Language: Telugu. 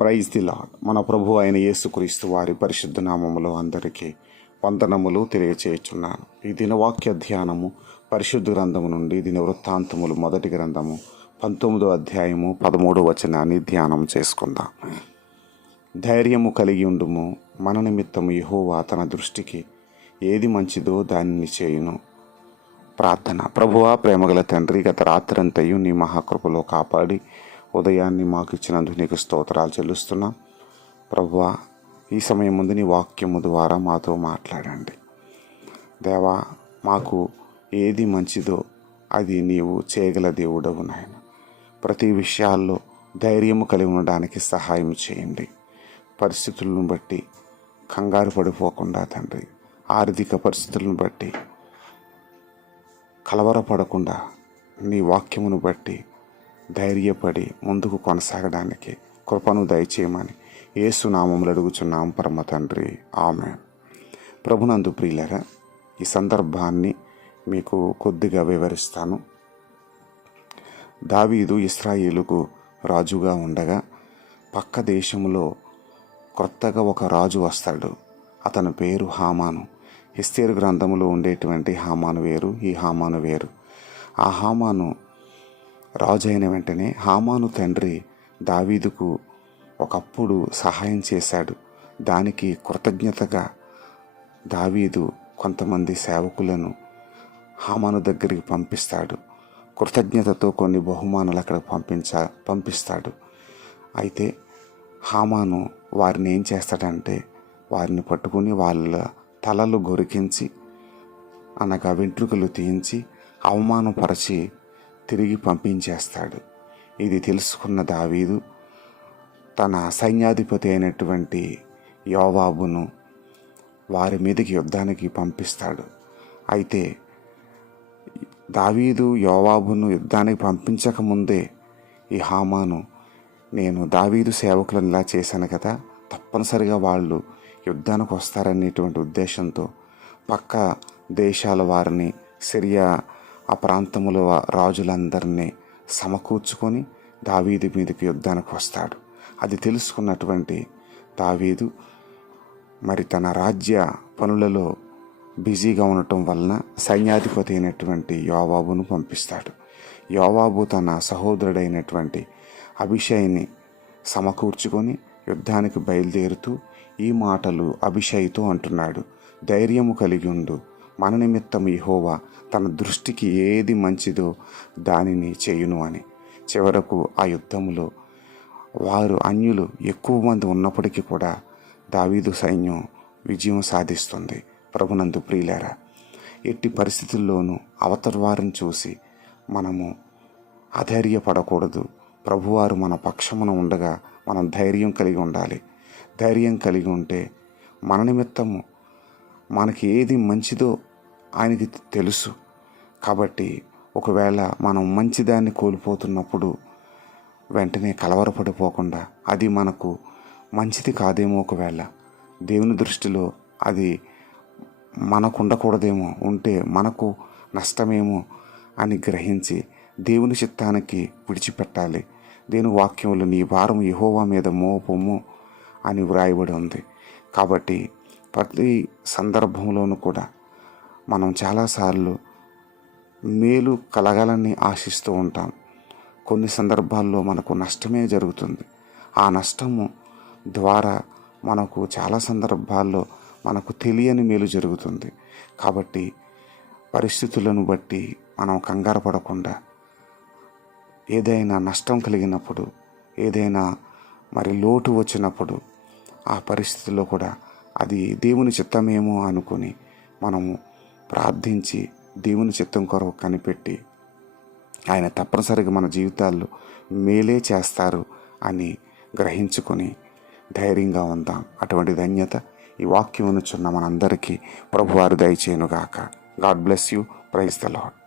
ప్రైజ్ ది లాడ్ మన ప్రభు అయిన యేసుక్రీస్తు వారి పరిశుద్ధ నామములో అందరికీ వందనములు తెలియచేయుచున్నాను. ఈ దినవాక్య ధ్యానము పరిశుద్ధ గ్రంథము నుండి దిన వృత్తాంతములు మొదటి గ్రంథము పంతొమ్మిదో అధ్యాయము పదమూడో వచనాన్ని ధ్యానం చేసుకుందాం. ధైర్యము కలిగి ఉండుము. మన నిమిత్తము యహోవా తన దృష్టికి ఏది మంచిదో దానిని చేయును. ప్రార్థన. ప్రభువా ప్రేమగల తండ్రి గత రాత్రంతయు నీ మహాకృపలో కాపాడి ఉదయాన్ని మాకు ఇచ్చినందుకు నీకు స్తోత్రాలు చెల్లిస్తున్నాం. ప్రభువా ఈ సమయం ముందు నీ వాక్యము ద్వారా మాతో మాట్లాడండి. దేవా మాకు ఏది మంచిదో అది నీవు చేయగల దేవుడవు నాయన. ప్రతి విషయాల్లో ధైర్యము కలిగి ఉండడానికి సహాయం చేయండి. పరిస్థితులను బట్టి కంగారు పడిపోకుండా తండ్రి ఆర్థిక పరిస్థితులను బట్టి కలవరపడకుండా నీ వాక్యమును బట్టి ధైర్యపడి ముందుకు కొనసాగడానికి కృపను దయచేయమని ఏసునామములు అడుగుచున్నాం పరమ తండ్రి. ఆమె ప్రభునందు ప్రియులరా ఈ సందర్భాన్ని మీకు కొద్దిగా వివరిస్తాను. దావీదు ఇస్రాయేలుకు రాజుగా ఉండగా పక్క దేశంలో కొత్తగా ఒక రాజు వస్తాడు. అతని పేరు హామాను. హిస్తేరు గ్రంథంలో ఉండేటువంటి హామాను వేరు ఈ హామాను వేరు. ఆ హామాను రాజు అయిన వెంటనే హామాను తండ్రి దావీదుకు ఒకప్పుడు సహాయం చేశాడు. దానికి కృతజ్ఞతగా దావీదు కొంతమంది సేవకులను హామాను దగ్గరికి పంపిస్తాడు. కృతజ్ఞతతో కొన్ని బహుమానాలు అక్కడ పంపించ పంపిస్తాడు. అయితే హామాను వారిని ఏం చేస్తాడంటే వారిని పట్టుకుని వాళ్ళ తలలు గొరికించి అనగా వెంట్రుకలు తీయించి అవమానపరిచి తిరిగి పంపించేస్తాడు. ఇది తెలుసుకున్న దావీదు తన సైన్యాధిపతి అయినటువంటి యోవాబును వారి మీదకి యుద్ధానికి పంపిస్తాడు. అయితే దావీదు యోవాబును యుద్ధానికి పంపించకముందే ఈ హామాను నేను దావీదు సేవకులను ఇలా చేశాను కదా తప్పనిసరిగా వాళ్ళు యుద్ధానికి వస్తారనేటువంటి ఉద్దేశంతో పక్క దేశాల వారిని సిరియా ఆ ప్రాంతముల రాజులందరినీ సమకూర్చుకొని దావీదు మీదకి యుద్ధానికి వస్తాడు. అది తెలుసుకున్నటువంటి దావీదు మరి తన రాజ్య పనులలో బిజీగా ఉండటం వలన సైన్యాధిపతి అయినటువంటి యోవాబును పంపిస్తాడు. యోవాబు తన సహోదరుడైనటువంటి అభిషయ్ని సమకూర్చుకొని యుద్ధానికి బయలుదేరుతూ ఈ మాటలు అభిషయ్తో అంటున్నాడు. ధైర్యము కలిగి ఉండు. మన నిమిత్తం యెహోవా తన దృష్టికి ఏది మంచిదో దానిని చేయును అని. చివరకు ఆ యుద్ధములో వారు అన్యులు ఎక్కువ మంది ఉన్నప్పటికీ కూడా దావీదు సైన్యం విజయం సాధిస్తుంది. ప్రభునందు ప్రియులారా ఎట్టి పరిస్థితుల్లోనూ అవతల వారిని చూసి మనము అధైర్యపడకూడదు. ప్రభువారు మన పక్షమున ఉండగా మనం ధైర్యం కలిగి ఉండాలి. ధైర్యం కలిగి ఉంటే మన నిమిత్తము మనకి ఏది మంచిదో ఆయనకి తెలుసు. కాబట్టి ఒకవేళ మనం మంచిదాన్ని కోల్పోతున్నప్పుడు వెంటనే కలవరపడిపోకుండా అది మనకు మంచిది కాదేమో ఒకవేళ. దేవుని దృష్టిలో అది మనకు ఉండకూడదేమో ఉంటే మనకు నష్టమేమో అని గ్రహించి దేవుని చిత్తానికి విడిచిపెట్టాలి. దేని వాక్యంలో నీ భారం యహోవా మీద మోపము అని వ్రాయబడి ఉంది. కాబట్టి ప్రతి సందర్భంలోనూ కూడా మనం చాలాసార్లు మేలు కలగాలని ఆశిస్తూ ఉంటాం. కొన్ని సందర్భాల్లో మనకు నష్టమే జరుగుతుంది. ఆ నష్టము ద్వారా మనకు చాలా సందర్భాల్లో మనకు తెలియని మేలు జరుగుతుంది. కాబట్టి పరిస్థితులను బట్టి మనం కంగారు పడకుండా ఏదైనా నష్టం కలిగినప్పుడు ఏదైనా మరి లోటు వచ్చినప్పుడు ఆ పరిస్థితిలో కూడా అది దేవుని చిత్తమేమో అనుకొని మనము ప్రార్థించి దేవుని చిత్తం కొరకు కనిపెట్టి ఆయన తప్పనిసరిగా మన జీవితాల్లో మేలే చేస్తారు అని గ్రహించుకొని ధైర్యంగా ఉందాం. అటువంటి ధన్యత ఈ వాక్యం చున్న మనందరికీ ప్రభువారు దయచేయునుగాక. God bless you. Praise the Lord